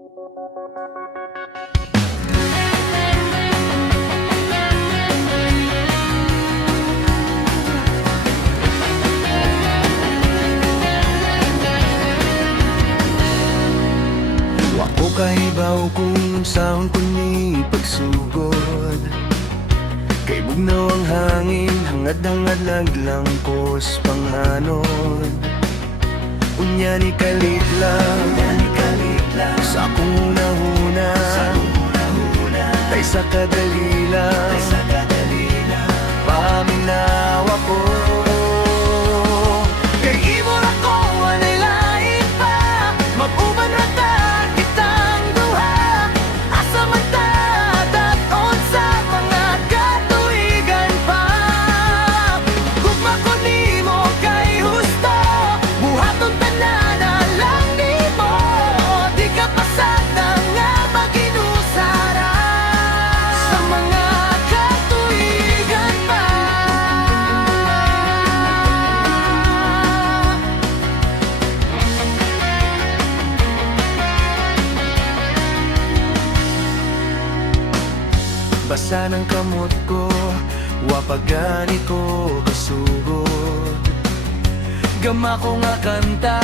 Wako kahibaw kung sahon ko ni pagsugod. Kay bugnaw ang hangin, hangad-hangad laglang kos panganod. Unya ni kalit lang sa akong una-una, tay sa kadalila paminawa ko. Kay imo ra ko anay lain pa, mag-uban ra ta kitang duha. Asa man ta daton sa mga katuigan pa. Gugma ko nimo kay husto, buhaton tanan na lang nimo. Di ka pasada nga maginusara sa mga katuigan pa. Basa ng kamot ko, wapagani ko kasugod. Gama ko nga kanta,